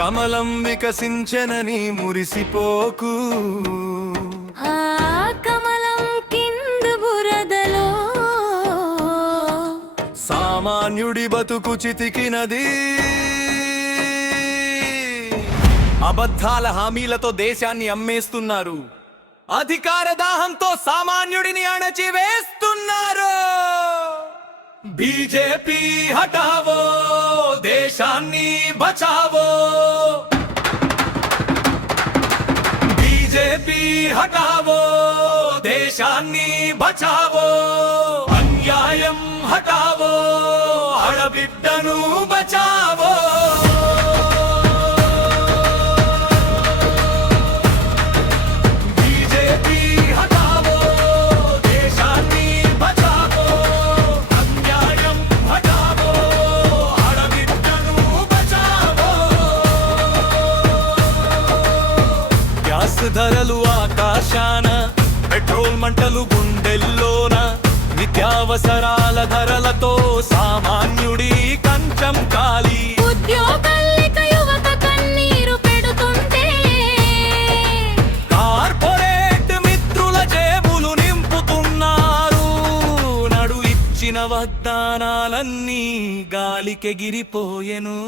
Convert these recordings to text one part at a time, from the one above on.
కమలం వికసించెనని మురిసిపోకు, ఆ కమలం కింద బురదలో సామాన్యుడి బతుకు చితికినది. అబద్ధాల హామీలతో దేశాన్ని అమ్మేస్తున్నారు, అధికార దాహంతో సామాన్యుడిని అణచివేస్తున్నారు. బీజేపీ హటావో, దేశాన్ని బచావో. బీజేపీ హటావో, దేశాన్ని బచావో. అన్యాయం హటావో, ఆడబిడ్డను బచావో. ధరలు ఆకాశాన, పెట్రోల్ మంటలు గుండెల్లోన, నిత్యావసరాల ధరలతో సామాన్యుడి కంచం కాలి. ఉద్యోగాలిక యువత కన్నీరు పెడుతుంటే కార్పొరేట్ మిత్రుల జేబులు నింపుతున్నారు. నడు ఇచ్చిన వాగ్దానాలన్నీ గాలికెగిరిపోయెను.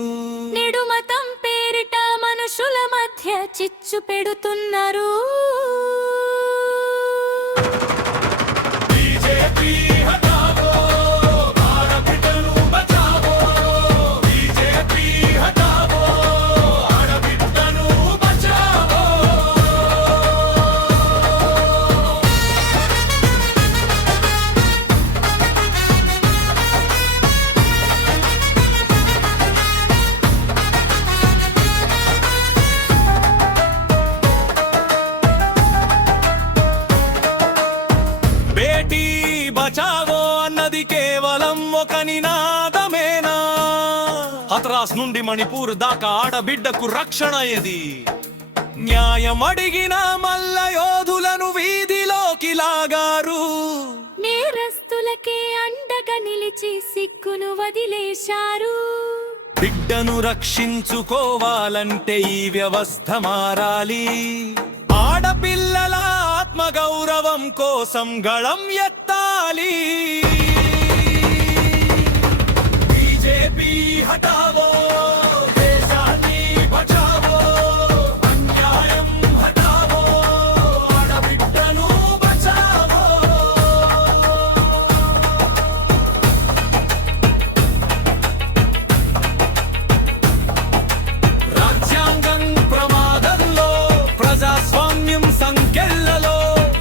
నిడుమతం పేరిట మనుషుల మధ్య చిచ్చు పెడుతున్నారు. బీజేపీ హటావో, ఆడబిడ్డను బచావో. బీజేపీ హటావో, ఆడబిడ్డను బచావో. బేటీ బచావో అన్నది కేవలం ఒక నినాదమేనా? హతరాస్ నుండి మణిపూర్ దాకా ఆడబిడ్డకు రక్షణ ఏది? న్యాయం అడిగిన మల్ల యోధులను వీధిలోకి లాగారు. నేరస్తులకే అండగా నిలిచి సిగ్గును వదిలేశారు. బిడ్డను రక్షించుకోవాలంటే ఈ వ్యవస్థ మారాలి. ఆడపిల్లల ఆత్మగౌరవం కోసం గళం ఎత్తాలి. బీజేపీ హటావో, దేశాన్ని బచావో. అన్యాయం హటావో, ఆడబిడ్డను బచావో. రాజ్యాంగం ప్రమాదంలో, ప్రజాస్వామ్యం సంకెళ్లలో,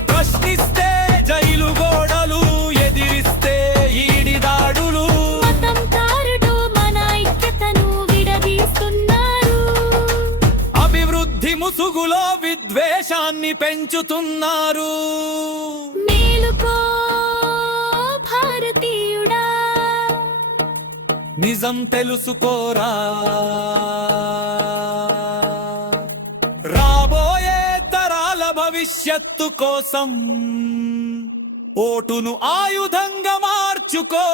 ప్రశ్నిస్తే జైలు గోడలు, ఎదిరిస్తే ఈడి దాడులు. మతం కారుడు మన ఐక్యతను విడదీస్తున్నారు. అభివృద్ధి ముసుగులో విద్వేషాన్ని పెంచుతున్నారు. మేలుకో భారతీయుడా, నిజం తెలుసుకోరా. రాబోయే తరాల భవిష్యత్తు కోసం ఓటును ఆయుధంగా మార్చుకో.